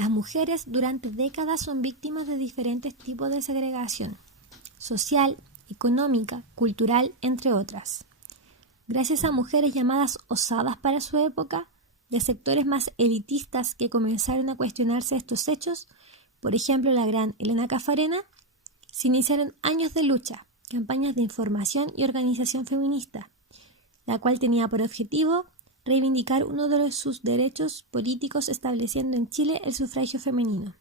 Las mujeres durante décadas son víctimas de diferentes tipos de segregación, social, económica, cultural, entre otras. Gracias a mujeres llamadas osadas para su época, de sectores más elitistas que comenzaron a cuestionarse estos hechos, por ejemplo la gran Elena Caffarena, se iniciaron años de lucha, campañas de información y organización feminista, la cual tenía por objetivo reivindicar uno de sus derechos políticos estableciendo en Chile el sufragio femenino.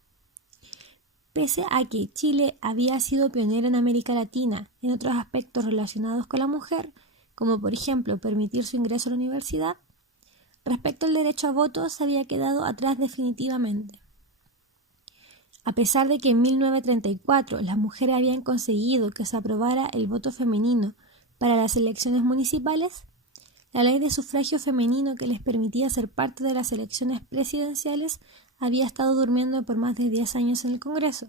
Pese a que Chile había sido pionero en América Latina en otros aspectos relacionados con la mujer, como por ejemplo permitir su ingreso a la universidad, respecto al derecho a voto se había quedado atrás definitivamente. A pesar de que en 1934 las mujeres habían conseguido que se aprobara el voto femenino para las elecciones municipales, la ley de sufragio femenino que les permitía ser parte de las elecciones presidenciales había estado durmiendo por más de 10 años en el Congreso.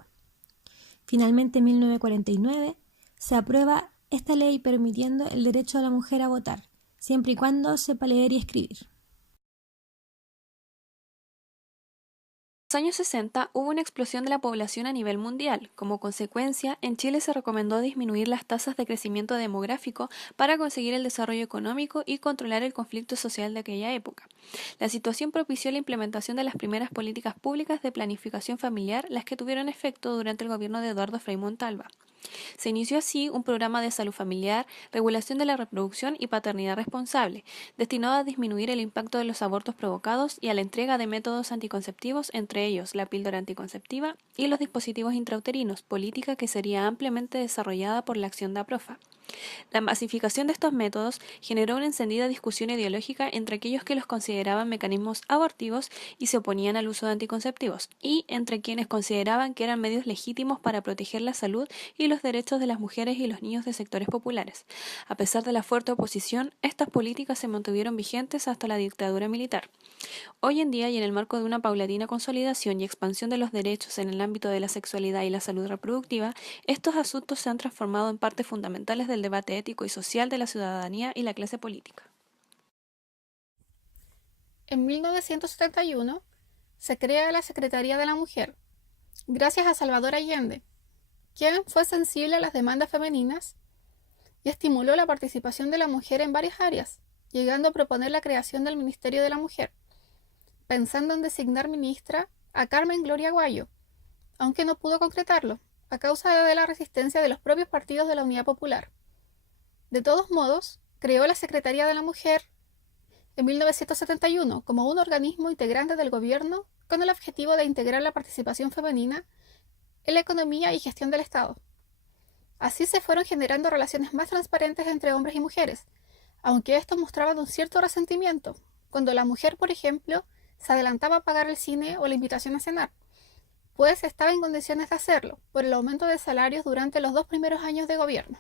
Finalmente, en 1949, se aprueba esta ley permitiendo el derecho a la mujer a votar, siempre y cuando sepa leer y escribir. En los años 60 hubo una explosión de la población a nivel mundial. Como consecuencia, en Chile se recomendó disminuir las tasas de crecimiento demográfico para conseguir el desarrollo económico y controlar el conflicto social de aquella época. La situación propició la implementación de las primeras políticas públicas de planificación familiar, las que tuvieron efecto durante el gobierno de Eduardo Frei Montalva. Se inició así un programa de salud familiar, regulación de la reproducción y paternidad responsable, destinado a disminuir el impacto de los abortos provocados y a la entrega de métodos anticonceptivos, entre ellos la píldora anticonceptiva y los dispositivos intrauterinos, política que sería ampliamente desarrollada por la acción de APROFA. La masificación de estos métodos generó una encendida discusión ideológica entre aquellos que los consideraban mecanismos abortivos y se oponían al uso de anticonceptivos, y entre quienes consideraban que eran medios legítimos para proteger la salud y los derechos de las mujeres y los niños de sectores populares. A pesar de la fuerte oposición, estas políticas se mantuvieron vigentes hasta la dictadura militar. Hoy en día, y en el marco de una paulatina consolidación y expansión de los derechos en el ámbito de la sexualidad y la salud reproductiva, estos asuntos se han transformado en partes fundamentales del debate ético y social de la ciudadanía y la clase política. En 1971 se crea la Secretaría de la Mujer, gracias a Salvador Allende, quien fue sensible a las demandas femeninas y estimuló la participación de la mujer en varias áreas, llegando a proponer la creación del Ministerio de la Mujer, pensando en designar ministra a Carmen Gloria Aguayo, aunque no pudo concretarlo, a causa de la resistencia de los propios partidos de la Unidad Popular. De todos modos, creó la Secretaría de la Mujer en 1971 como un organismo integrante del gobierno con el objetivo de integrar la participación femenina en la economía y gestión del Estado. Así se fueron generando relaciones más transparentes entre hombres y mujeres, aunque estos mostraban un cierto resentimiento, cuando la mujer, por ejemplo, se adelantaba a pagar el cine o la invitación a cenar, pues estaba en condiciones de hacerlo por el aumento de salarios durante los 2 primeros años de gobierno.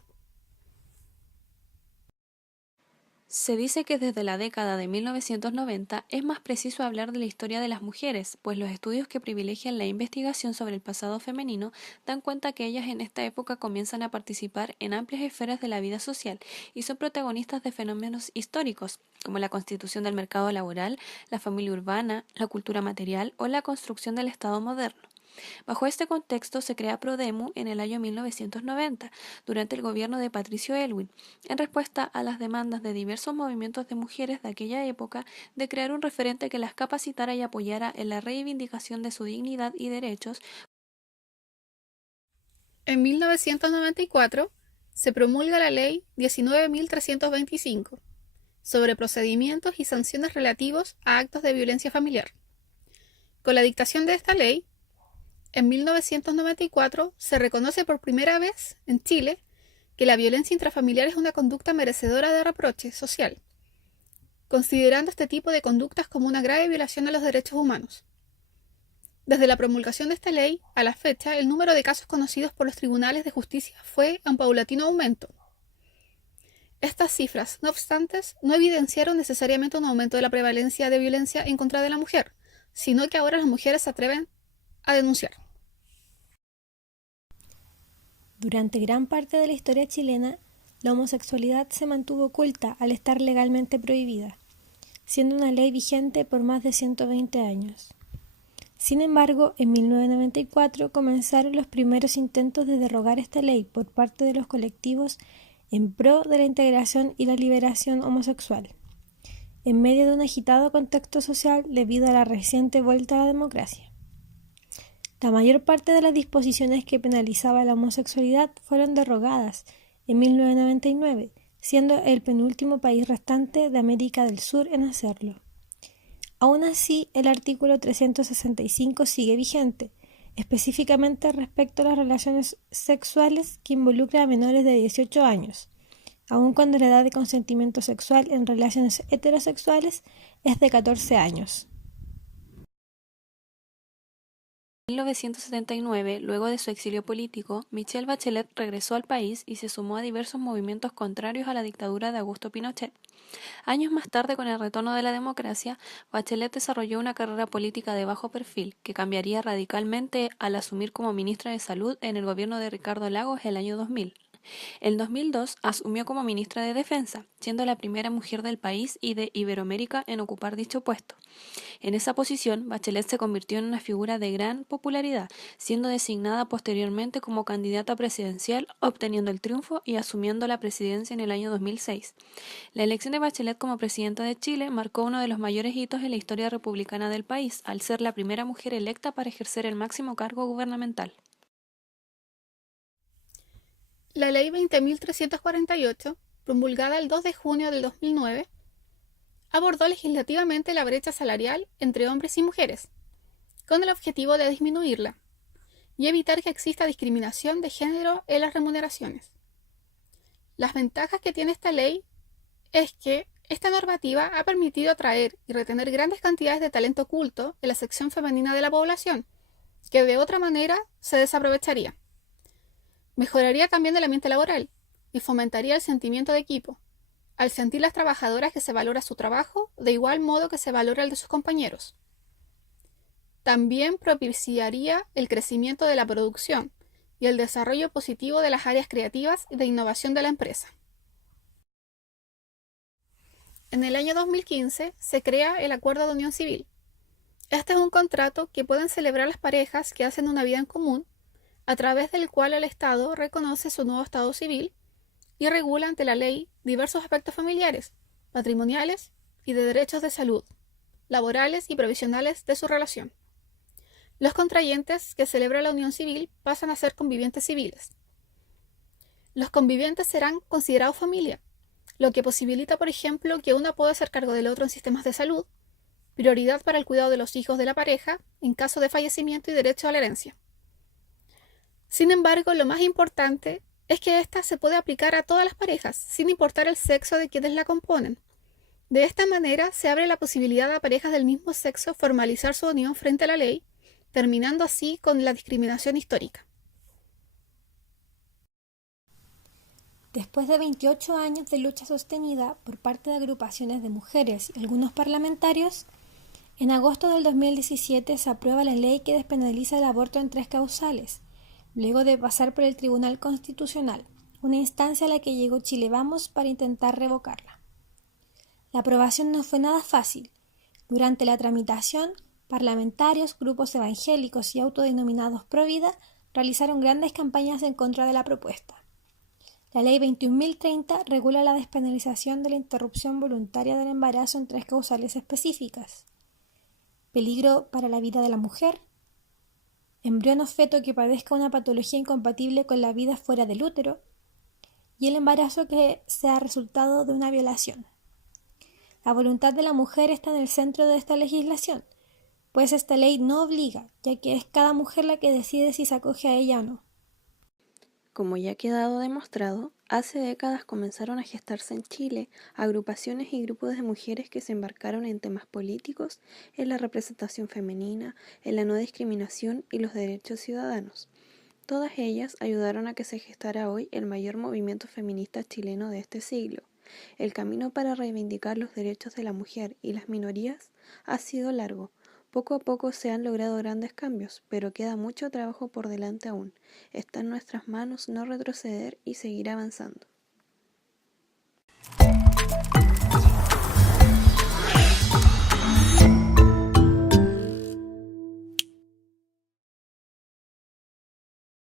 Se dice que desde la década de 1990 es más preciso hablar de la historia de las mujeres, pues los estudios que privilegian la investigación sobre el pasado femenino dan cuenta que ellas en esta época comienzan a participar en amplias esferas de la vida social y son protagonistas de fenómenos históricos, como la constitución del mercado laboral, la familia urbana, la cultura material o la construcción del Estado moderno. Bajo este contexto se crea Prodemu en el año 1990, durante el gobierno de Patricio Aylwin, en respuesta a las demandas de diversos movimientos de mujeres de aquella época de crear un referente que las capacitara y apoyara en la reivindicación de su dignidad y derechos. En 1994 se promulga la Ley 19.325 sobre procedimientos y sanciones relativos a actos de violencia familiar. Con la dictación de esta ley, en 1994 se reconoce por primera vez en Chile que la violencia intrafamiliar es una conducta merecedora de reproche social, considerando este tipo de conductas como una grave violación de los derechos humanos. Desde la promulgación de esta ley a la fecha, el número de casos conocidos por los tribunales de justicia fue en paulatino aumento. Estas cifras, no obstante, no evidenciaron necesariamente un aumento de la prevalencia de violencia en contra de la mujer, sino que ahora las mujeres se atreven a denunciar. Durante gran parte de la historia chilena, la homosexualidad se mantuvo oculta al estar legalmente prohibida, siendo una ley vigente por más de 120 años. Sin embargo, en 1994 comenzaron los primeros intentos de derogar esta ley por parte de los colectivos en pro de la integración y la liberación homosexual, en medio de un agitado contexto social debido a la reciente vuelta a la democracia. La mayor parte de las disposiciones que penalizaban la homosexualidad fueron derogadas en 1999, siendo el penúltimo país restante de América del Sur en hacerlo. Aún así, el artículo 365 sigue vigente, específicamente respecto a las relaciones sexuales que involucran a menores de 18 años, aun cuando la edad de consentimiento sexual en relaciones heterosexuales es de 14 años. En 1979, luego de su exilio político, Michelle Bachelet regresó al país y se sumó a diversos movimientos contrarios a la dictadura de Augusto Pinochet. Años más tarde, con el retorno de la democracia, Bachelet desarrolló una carrera política de bajo perfil, que cambiaría radicalmente al asumir como ministra de Salud en el gobierno de Ricardo Lagos el año 2000. En 2002 asumió como ministra de Defensa, siendo la primera mujer del país y de Iberoamérica en ocupar dicho puesto. En esa posición, Bachelet se convirtió en una figura de gran popularidad, siendo designada posteriormente como candidata presidencial, obteniendo el triunfo y asumiendo la presidencia en el año 2006. La elección de Bachelet como presidenta de Chile marcó uno de los mayores hitos en la historia republicana del país, al ser la primera mujer electa para ejercer el máximo cargo gubernamental. La Ley 20.348, promulgada el 2 de junio del 2009, abordó legislativamente la brecha salarial entre hombres y mujeres, con el objetivo de disminuirla y evitar que exista discriminación de género en las remuneraciones. Las ventajas que tiene esta ley es que esta normativa ha permitido atraer y retener grandes cantidades de talento oculto en la sección femenina de la población, que de otra manera se desaprovecharía. Mejoraría también el ambiente laboral y fomentaría el sentimiento de equipo, al sentir las trabajadoras que se valora su trabajo de igual modo que se valora el de sus compañeros. También propiciaría el crecimiento de la producción y el desarrollo positivo de las áreas creativas y de innovación de la empresa. En el año 2015 se crea el Acuerdo de Unión Civil. Este es un contrato que pueden celebrar las parejas que hacen una vida en común, a través del cual el Estado reconoce su nuevo estado civil y regula ante la ley diversos aspectos familiares, patrimoniales y de derechos de salud, laborales y provisionales de su relación. Los contrayentes que celebran la unión civil pasan a ser convivientes civiles. Los convivientes serán considerados familia, lo que posibilita, por ejemplo, que uno pueda hacer cargo del otro en sistemas de salud, prioridad para el cuidado de los hijos de la pareja en caso de fallecimiento y derecho a la herencia. Sin embargo, lo más importante es que ésta se puede aplicar a todas las parejas, sin importar el sexo de quienes la componen. De esta manera, se abre la posibilidad a parejas del mismo sexo formalizar su unión frente a la ley, terminando así con la discriminación histórica. Después de 28 años de lucha sostenida por parte de agrupaciones de mujeres y algunos parlamentarios, en agosto del 2017 se aprueba la ley que despenaliza el aborto en 3 causales, luego de pasar por el Tribunal Constitucional, una instancia a la que llegó Chile Vamos para intentar revocarla. La aprobación no fue nada fácil. Durante la tramitación, parlamentarios, grupos evangélicos y autodenominados pro-vida realizaron grandes campañas en contra de la propuesta. La Ley 21.030 regula la despenalización de la interrupción voluntaria del embarazo en 3 causales específicas: peligro para la vida de la mujer, embrión o feto que padezca una patología incompatible con la vida fuera del útero, y el embarazo que sea resultado de una violación. La voluntad de la mujer está en el centro de esta legislación, pues esta ley no obliga, ya que es cada mujer la que decide si se acoge a ella o no. Como ya ha quedado demostrado, hace décadas comenzaron a gestarse en Chile agrupaciones y grupos de mujeres que se embarcaron en temas políticos, en la representación femenina, en la no discriminación y los derechos ciudadanos. Todas ellas ayudaron a que se gestara hoy el mayor movimiento feminista chileno de este siglo. El camino para reivindicar los derechos de la mujer y las minorías ha sido largo. Poco a poco se han logrado grandes cambios, pero queda mucho trabajo por delante aún. Está en nuestras manos no retroceder y seguir avanzando.